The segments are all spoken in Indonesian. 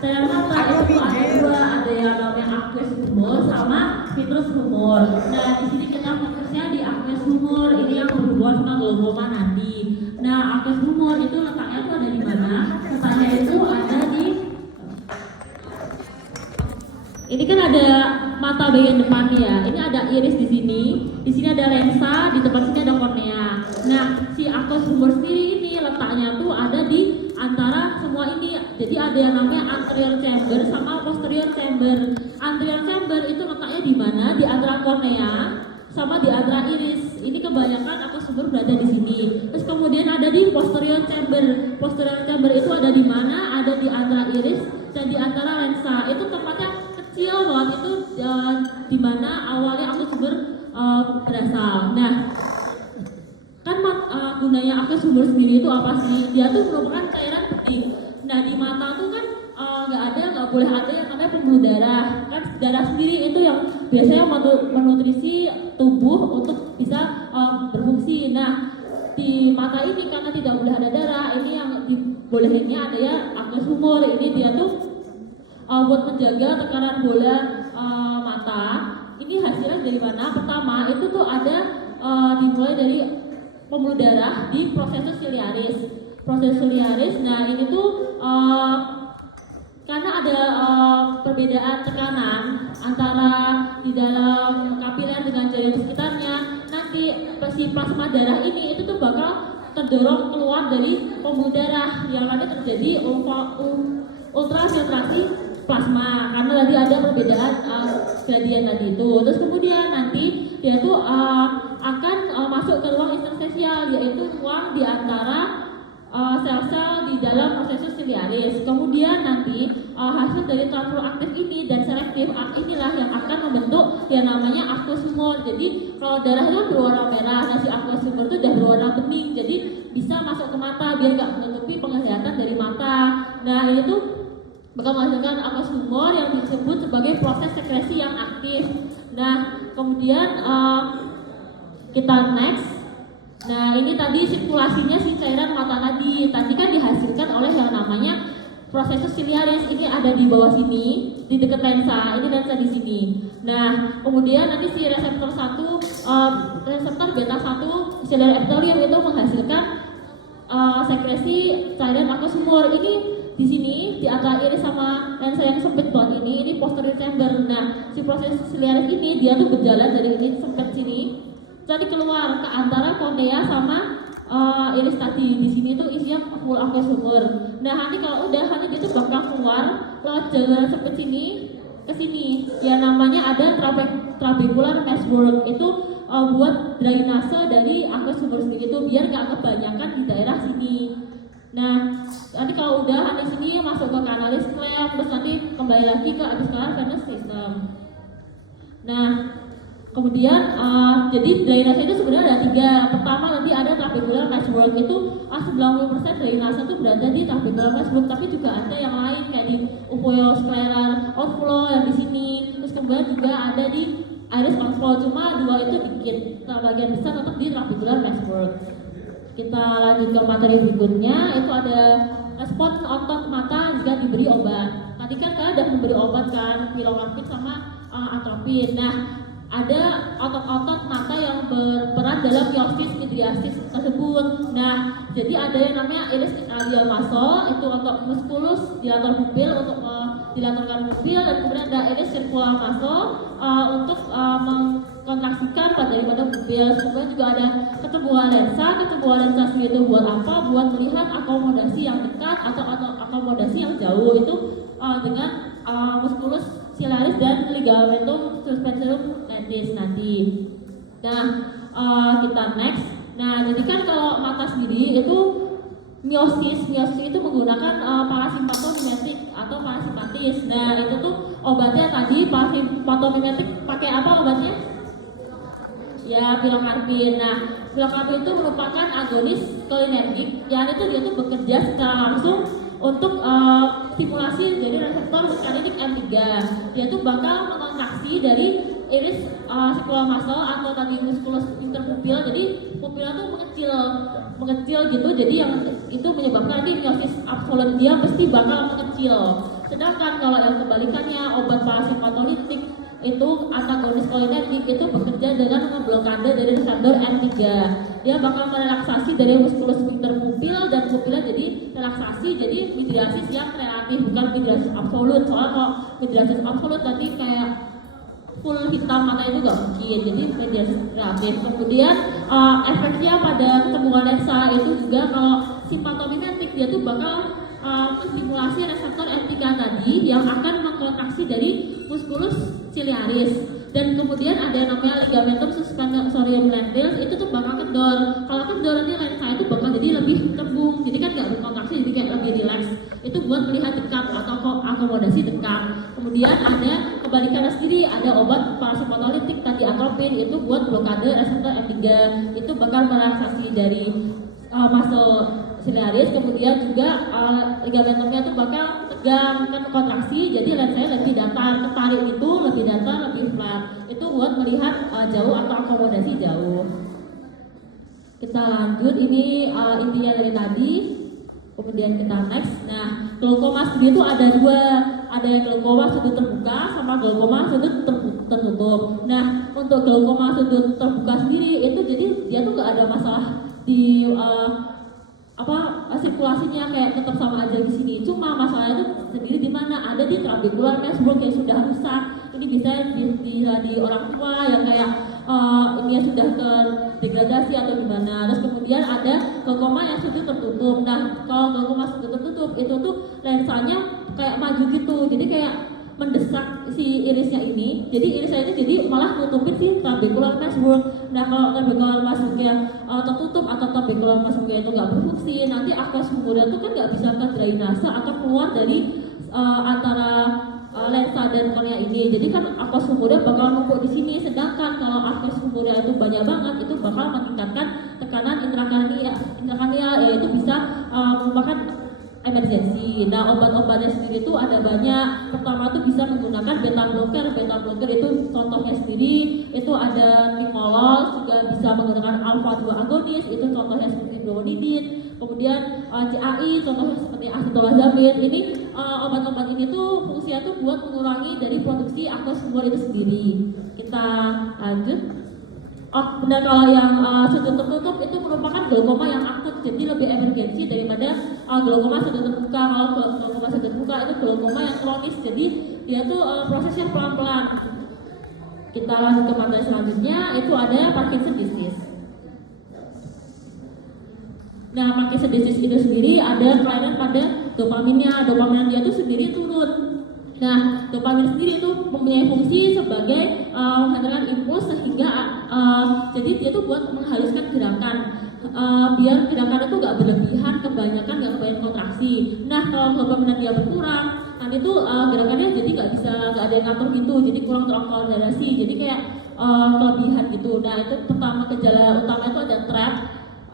cairan mata itu ada dua, ada yang namanya aqueous humor sama vitreous humor. Nah, di sini kita fokusnya di aqueous humor, ini yang berhubungan sama glaukoma nanti. Nah, aqueous humor itu letaknya tuh ada di mana? Letaknya itu ada di ini kan ada mata bagian depan ya. Ini ada iris di sini. Di sini ada lensa, di tempat sini ada kornea. Nah, si aqueous humor sendiri ini letaknya tuh ada di antara semua ini. Jadi ada yang namanya anterior chamber sama posterior chamber. Anterior chamber itu letaknya di mana? Di antara kornea sama di antara iris. Ini kebanyakan aqueous humor berada di sini. Terus kemudian ada di posterior chamber. Posterior chamber itu ada di mana? Ada di antara iris dan di antara lensa. Itu tempatnya kecil banget, itu di mana awalnya aqueous humor berasal. Nah, kan gunanya aqueous humor sendiri itu apa sih? Dia tuh merupakan cairan bening. Nah, di mata tuh kan nggak boleh ada yang namanya pembuluh darah. Kan darah sendiri itu yang biasanya menutrisi tubuh untuk bisa berfungsi. Nah, di mata ini karena tidak boleh ada darah, ini yang dibolehinnya ada ya aqueous humor. Ini dia tuh buat menjaga tekanan bola mata. Ini hasilnya dari mana? Pertama itu tuh ada dimulai dari pembuluh darah di prosesus ciliaris. Prosesus ciliaris, nah ini tuh karena ada perbedaan tekanan antara di dalam kapiler dengan jaringan sekitarnya, nanti si plasma darah ini itu tuh bakal terdorong keluar dari pembuluh darah yang nanti terjadi ultrafiltrasi plasma, karena tadi ada perbedaan gradien tadi itu. Terus kemudian nanti dia tuh akan masuk ke ruang interstisial, yaitu ruang di antara sel-sel di dalam prosesus ciliaris. Kemudian nanti hasil dari transfer aktif ini dan selektif inilah yang akan membentuk yang namanya aqueous humor. Jadi kalau darah itu berwarna merah, nah si aqueous humor itu udah berwarna bening, jadi bisa masuk ke mata biar nggak menutupi penglihatan dari mata. Nah ini tuh bakal menghasilkan aqueous humor yang disebut sebagai proses sekresi yang aktif. Nah, kemudian kita next. Nah, ini tadi sirkulasinya si cairan mata tadi. Tadi kan dihasilkan oleh yang namanya prosesus ciliaris. Ini ada di bawah sini, di dekat lensa. Ini lensa di sini. Nah, kemudian nanti si reseptor reseptor beta 1 ciliary epithelium itu menghasilkan sekresi cairan aqueous humor. Ini di sini di antara iris sama lensa yang sempit banget ini posterior chamber. Nah, si proses ciliaris ini dia tuh berjalan dari ini sempit sini, jadi keluar ke antara kornea sama iris tadi. Di sini tuh isinya full aqueous humor. Nah, nanti kalau udah nanti dia tuh bakal keluar lewat jalur sempit sini ke sini. Ya namanya ada trabecular meshwork. Itu buat drainase dari aqueous humor sendiri itu biar nggak kebanyakan di daerah sini. Nah, nanti kalau udah di sini masuk ke kanalis cleft, terus nanti kembali lagi ke abdominal venous system. Nah, kemudian jadi drainase itu sebenarnya ada 3. Pertama nanti ada trabecular meshwork, itu 90% drainase itu berada di trabecular meshwork, tapi juga ada yang lain kayak di uveoscleral outflow yang di sini. Terus kemudian juga ada di iris outflow, cuma 2 itu dikit. Bagian besar tetap di trabecular meshwork. Kita lanjut ke materi berikutnya, itu ada respon otot mata jika diberi obat. Tadi kan kalian udah memberi obat kan, pilocarpin sama atropin. Nah, ada otot-otot mata yang berperan dalam miosis midriasis tersebut. Nah, jadi ada yang namanya iris radial muscle, itu otot musculus dilator pupil untuk dilatorkan pupil, dan kemudian ada iris circular muscle untuk mengkontraksikan daripada pupil. Kemudian juga ada ketemuan lensa. Ketemuan lensa sendiri itu buat apa? Buat melihat akomodasi yang dekat atau akomodasi yang jauh, itu dengan musculus ciliaris dan ligamentum suspensorium lentis nanti. Nah, kita next. Nah, jadi kan kalau mata sendiri itu miosis itu menggunakan parasimpatomimetik atau parasimpatis. Nah, itu tuh obatnya tadi parasimpatomimetik pakai apa obatnya? Ya, pilocarpin. Nah, pilocarpin itu merupakan agonis cholinergic, yang itu dia tuh bekerja secara langsung untuk stimulasi dari reseptor muscarinic M3. Dia tuh bakal mengontraksi dari iris circular muscle atau tadi musculus interpupil. Jadi pupilnya tuh mengecil gitu. Jadi yang itu menyebabkan nanti miosis absolut, dia pasti bakal mengecil. Sedangkan kalau yang kebalikannya obat parasimpatolitik itu antagonis kolinergik itu bekerja dengan memblokade dari reseptor M3. Dia bakal merelaksasi dari muskulus sphincter pupil dan pupilnya jadi relaksasi, jadi midriasis yang relatif bukan midriasis absolut. Soalnya kalau midriasis absolut tadi kayak full hitam mata itu gak mungkin, jadi midriasis relatif. Kemudian efeknya pada kesembuhan lensa itu juga kalau simpatomimetik dia tuh bakal menstimulasi reseptor M3 tadi yang akan mengkontraksi dari musculus ciliaris, dan kemudian ada yang namanya ligamentum suspensorium lentis itu tuh bakal kendor. Kalau kendor ini lensa itu bakal jadi lebih tembung, jadi kan nggak berkontraksi, jadi kayak lebih rileks. Itu buat melihat dekat atau akomodasi dekat. Kemudian ada kebalikannya sendiri, ada obat parasimpatolitik tadi atropin itu buat blokade reseptor M3, itu bakal merelaksasi dari muscle ciliaris, kemudian juga ligamentumnya tuh bakal tegang kan kontraksi, jadi lensanya lebih datar, ketarik itu lebih datar, lebih flat. Itu buat melihat jauh atau akomodasi jauh. Kita lanjut, ini intinya dari tadi. Kemudian kita next. Nah, glaukoma sendiri itu ada dua, ada yang glaukoma sudut terbuka sama glaukoma sudut tertutup. Nah, untuk glaukoma sudut terbuka sendiri itu jadi dia tuh nggak ada masalah di sirkulasinya, kayak tetap sama aja di sini. Cuma masalahnya itu sendiri di mana? Ada di trabecular mesbrook yang sudah rusak. Ini bisa di orang tua yang kayak ini sudah terdegradasi atau gimana. Terus kemudian ada glaukoma yang sudut tertutup. Nah, kalau glaukoma sudut tertutup itu tuh lensanya kayak maju gitu. Jadi kayak mendesak si irisnya ini, jadi irisnya ini jadi malah nutupin si trabecular mesbrook. Nah, kalau trabecular mesbrooknya tertutup atau trabecular mesbrooknya itu nggak berfungsi, nanti aqueous humora itu kan nggak bisa ke drainase atau keluar dari antara lensa dan kornea ini. Jadi kan aqueous humora bakal numpuk di sini. Sedangkan kalau aqueous humora itu banyak banget, itu bakal meningkatkan tekanan intrakranial, yaitu bisa merupakan emergensi. Nah, obat-obatnya sendiri itu ada banyak. Pertama tuh bisa menggunakan beta blocker. Beta blocker itu contohnya sendiri itu ada timolol, juga bisa menggunakan alpha 2 agonis, itu contohnya seperti bromidin. Kemudian CAI contohnya seperti acetolazamid. Ini obat-obat ini tuh fungsinya tuh buat mengurangi dari produksi aqueous humor itu sendiri. Kita lanjut. Oh, benar, kalau yang sudut tertutup itu merupakan glaukoma yang akut, jadi lebih emergensi daripada glaukoma sudut terbuka. Kalau glaukoma sudut terbuka itu glaukoma yang kronis, jadi dia tuh prosesnya pelan-pelan. Kita lanjut ke materi selanjutnya, itu ada Parkinson disease. Nah, Parkinson disease itu sendiri ada kelainan pada dopaminnya. Dopamin dia tuh sendiri turun. Nah, dopamin sendiri itu mempunyai fungsi sebagai menghantarkan impuls sehingga jadi dia tuh buat menghaluskan gerakan biar gerakan itu nggak berlebihan, kebanyakan nggak kebanyakan kontraksi. Nah, kalau dopamin dia berkurang, nanti tuh gerakannya jadi nggak ada yang ngatur gitu, jadi kurang terkoordinasi, jadi kayak kelebihan gitu. Nah, itu pertama gejala utama itu ada trap.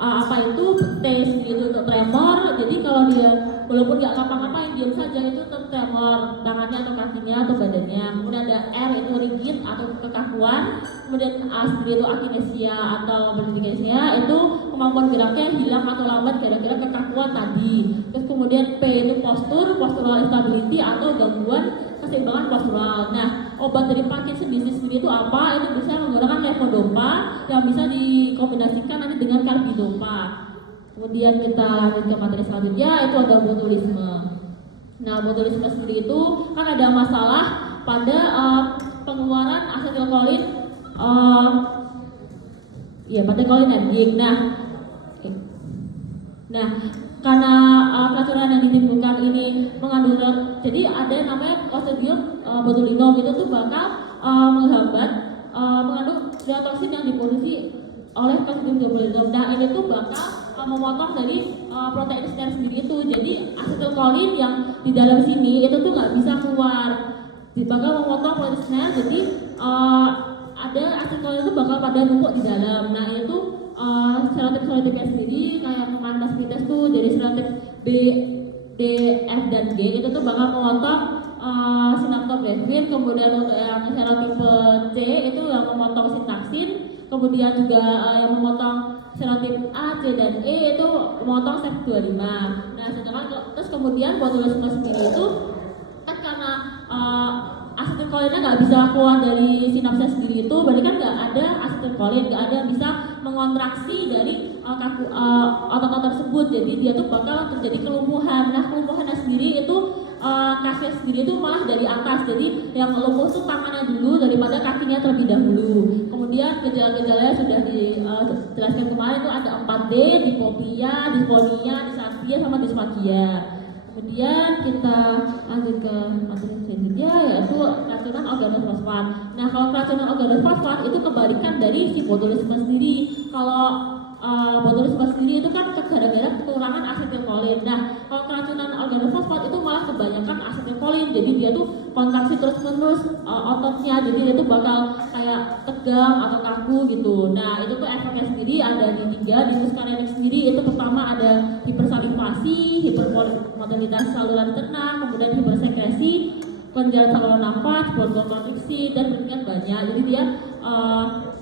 Apa itu T sendiri itu tremor. Jadi kalau dia walaupun nggak ngapa-ngapain diam saja itu tremor tangannya atau kakinya atau badannya. Kemudian ada R itu rigid atau kekakuan. Kemudian A sendiri itu akinesia atau bradykinesia, itu kemampuan geraknya hilang atau lambat gara-gara kekakuan tadi. Terus kemudian P itu postural instability atau gangguan keseimbangan postural. Nah, obat dari Parkinson disease sendiri itu apa? Itu bisa menggunakan levodopa yang bisa dikombinasikan nanti dengan carbidopa. Kemudian kita lanjut ke materi selanjutnya, itu ada botulisme. Nah, botulisme sendiri itu kan ada masalah pada pengeluaran asetilkolin, pada kolinergik. Nah, karena keracunan yang ditimbulkan ini mengandung jadi ada yang namanya Clostridium botulinum, itu tuh bakal menghambat mengandung toksin yang diproduksi oleh Clostridium botulinum. Nah, ini tuh bakal memotong dari protein snare sendiri itu. Jadi asetilkolin yang di dalam sini itu tuh nggak bisa keluar, bakal memotong protein snare. Jadi ada asetilkolin itu bakal pada numpuk di dalam. Nah, itu serotip-serotipnya sendiri kayak kemarin Mas Pites tuh dari serotip B, D, F, dan G itu tuh bakal memotong sinaptobefrin. Kemudian untuk yang serotipe C itu yang memotong sintaksin. Kemudian juga yang memotong serotip A, C, dan E itu memotong SEP25. Nah, sedangkan terus kemudian botulisme sendiri itu asetilkolinnya nggak bisa keluar dari sinapsnya sendiri itu, berarti kan nggak ada asetilkolin, nggak ada bisa mengontraksi dari otot-otot tersebut. Jadi dia tuh bakal terjadi kelumpuhan. Nah, kelumpuhannya sendiri itu kasnya sendiri itu malah dari atas. Jadi yang lumpuh tuh tangannya dulu daripada kakinya terlebih dahulu. Kemudian gejala-gejalanya sudah dijelaskan kemarin itu ada 4D, diplopia, disponia, dysarthria, sama dysmagia. Kemudian kita lanjut ke materi selanjutnya, yaitu keracunan organofosfat. Nah, kalau keracunan organofosfat itu kebalikan dari si botulisme sendiri. Kalau botulisme sendiri itu kan gara-gara kekurangan asetilkolin. Nah, kalau keracunan organofosfat itu malah kebanyakan asetilkolin. Jadi dia tuh kontraksi terus-menerus ototnya. Jadi dia tuh bakal kayak tegang atau kaku gitu. Nah, itu tuh efeknya sendiri ada di 3. Di muscarinic sendiri itu pertama ada hipersalivasi, hipermotilitas saluran cerna, kemudian hipersekresi, konjalan saluran nafas, bronkokonstriksi, dan berikutnya banyak. Jadi dia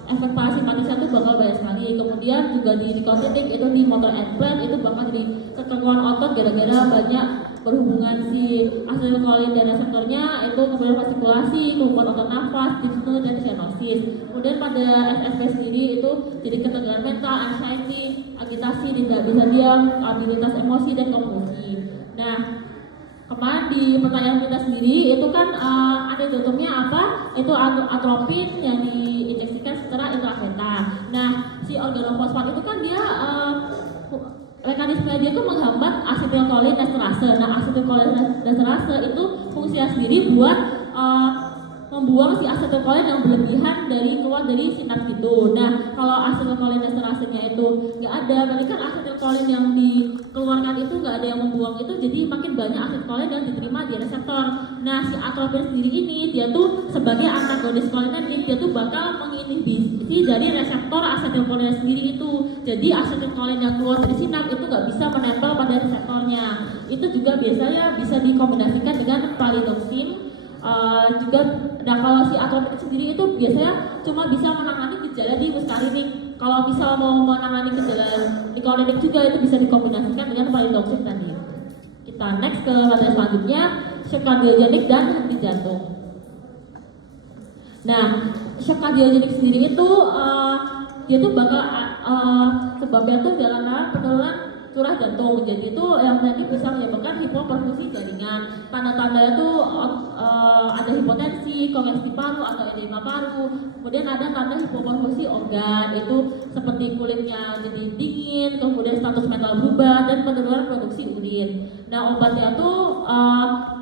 efek parasimpatisnya itu bakal banyak sekali. Kemudian juga di nikotinik itu di motor implant itu bakal jadi kekeruan otot gara-gara banyak berhubungan si asetilkolin dan reseptornya, itu kemudian fascikulasi, kelumpuhan otot nafas, dyspnea, dan cyanosis. Kemudian pada SSP sendiri itu jadi ketegangan mental, anxiety, agitasi, tidak bisa diam, abilitas emosi, dan kompulsi. Nah, kemarin di pertanyaan kita sendiri itu kan antidotumnya apa? Itu atropin yang diinjeksikan secara intravena. Nah, si organofosfat itu kan dia mekanisme dia tuh menghambat asetilkolin esterase. Nah, asetilkolin esterase itu fungsinya sendiri buat membuang si asetilkolin yang berlebihan dari keluar dari sinaps gitu. Nah, kalau asetilkolin esterasenya itu nggak ada, berarti kan asetilkolin yang dikeluarkan itu nggak ada yang membuang itu, jadi makin banyak asetilkolin yang diterima di reseptor. Nah, si atropin sendiri ini dia tuh sebagai antagonis kolinergik, dia tuh bakal menginhibisi dari reseptor asetilkolin sendiri itu. Jadi asetilkolin yang keluar dari sinaps itu nggak bisa menempel pada reseptornya. Itu juga biasanya bisa dikombinasikan dengan palidoxin. Juga, nah kalau si atropin sendiri itu biasanya cuma bisa menangani gejala di muscarinic. Kalau bisa mau menangani gejala di kolinik juga itu bisa dikombinasikan dengan palidoxin tadi. Kita next ke materi selanjutnya, shock kardiogenik dan henti jantung. Nah, shock kardiogenik sendiri itu dia tuh bakal sebabnya tuh karena penurunan curah jantung. Jadi itu yang tadi bisa menyebabkan hipoperfusi jaringan. Tanda-tandanya tuh ada hipotensi, kongesti paru atau edema paru. Kemudian ada tanda hipoperfusi organ, itu seperti kulitnya jadi dingin, kemudian status mental berubah, dan penurunan produksi urin. Nah, obatnya tuh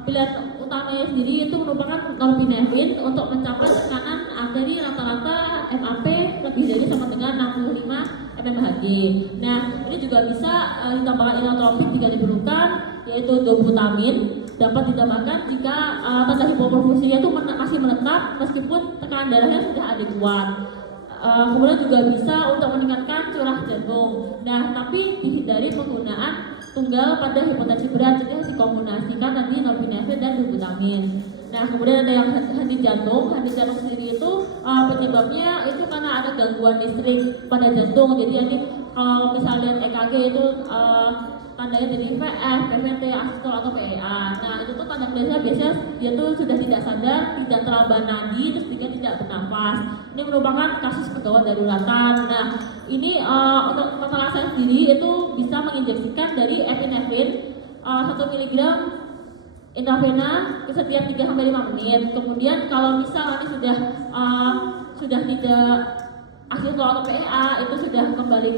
pilihan utamanya sendiri itu merupakan norepinephrine untuk mencapai tekanan arteri rata-rata MAP lebih dari sama dengan 65 mmHg. Nah, ini juga bisa ditambahkan inotropik jika diperlukan, yaitu doputamin dapat ditambahkan jika tanda hipoperfusinya itu masih menetap meskipun tekanan darahnya sudah adekuat. Kemudian juga bisa untuk meningkatkan curah jantung. Nah, tapi dihindari penggunaan tunggal pada hipotensi berat, jadi harus dikombinasikan nanti norepinephrine dan doputamin. Nah, kemudian ada yang henti jantung. Henti jantung sendiri itu penyebabnya itu karena ada gangguan listrik pada jantung. Jadi nanti kalau misalnya lihat EKG itu tandanya jadi VF, PVT, asistol atau PEA. Nah, itu tuh tanda biasanya dia tuh sudah tidak sadar, tidak teraba nadi, terus juga tidak bernafas. Ini merupakan kasus kegawat daruratan. Nah, ini untuk masalah saya sendiri itu bisa menginjeksikan dari epinefrin 1 mg intravena setiap 3-5 menit. Kemudian kalau misal nanti sudah tidak asistol atau PEA, itu sudah kembali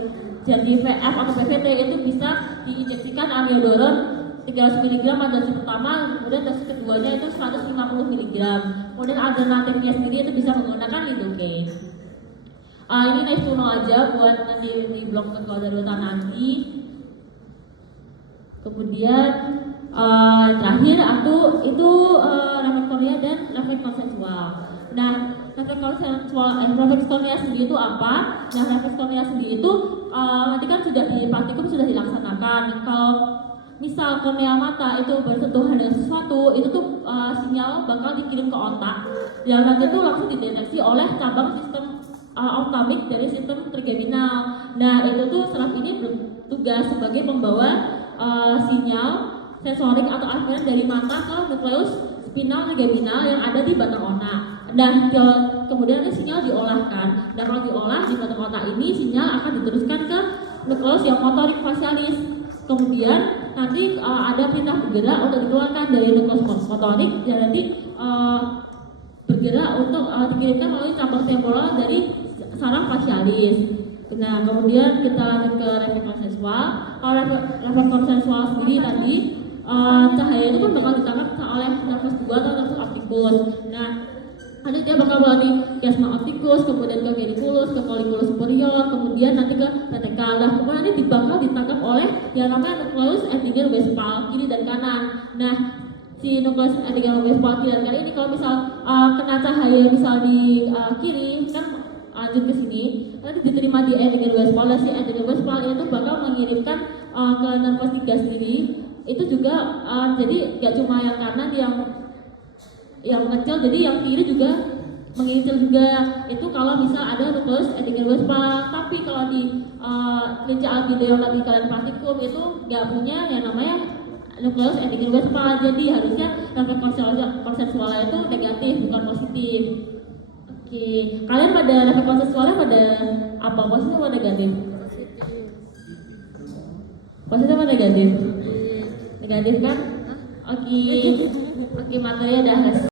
jadi VF atau PVT, itu bisa diinjeksikan amiodaron 300 mg dosis pertama, kemudian dosis keduanya itu 150 mg. Kemudian alternatifnya sendiri itu bisa menggunakan lidocaine. Ini nice to know aja buat nanti di blog kegawat darurat nanti. Kemudian terakhir itu refleks kornea dan refleks konsensual. Nah, refleks kornea sendiri itu apa? Nah, refleks kornea sendiri itu nanti kan sudah di praktikum sudah dilaksanakan. Kalau misal kornea mata itu bersentuhan dengan sesuatu, itu tuh sinyal bakal dikirim ke otak, yang nanti tuh langsung dideteksi oleh cabang sistem optomik dari sistem trigeminal. Nah, itu tuh saraf ini bertugas sebagai pembawa sinyal sensorik atau aferen dari mata ke nukleus spinal trigeminal yang ada di batang otak. Nah, kemudian ini sinyal diolahkan. Dan kalau diolah di batang otak ini, sinyal akan diteruskan ke nukleus yang motorik fasialis. Kemudian nanti ada perintah bergerak untuk dikeluarkan dari nukleus motorik, dan nanti bergerak untuk dikirimkan melalui cabang temporal dari saraf fasialis. Nah, kemudian kita lanjut ke refleks konsensual. Kalau refleks konsensual sendiri tadi cahaya itu kan bakal ditangkap oleh nervus 2 atau nervus opticus. Nah, nanti dia bakal melalui chiasma opticus, kemudian ke geniculus, ke colliculus superior, kemudian nanti ke reticle. Nah, kemudian nanti bakal ditangkap oleh yang namanya nukleus epidendrovespal kiri dan kanan. Nah, si nukleus epidendrovespal kiri dan kanan ini kalau misal kena cahaya misal di kiri kan lanjut ke sini, nanti diterima di epidendrovespal. Dan si epidendrovespal ini tuh bakal mengirimkan ke nervus 3 sendiri. Itu juga jadi gak cuma yang kanan yang kecil, jadi yang kiri juga mengincil juga. Itu kalau misal ada nukleus epidendrovespal. Tapi kalau di kelinci albideon dan kalian praktikum itu nggak punya yang namanya nukleus epidendrovespal. Jadi harusnya refleks konsensual itu negatif, bukan positif. Oke, kalian pada refleks konsensualnya pada apa? Positif atau negatif? Positif atau negatif? Negatif kan? Oke, materi udah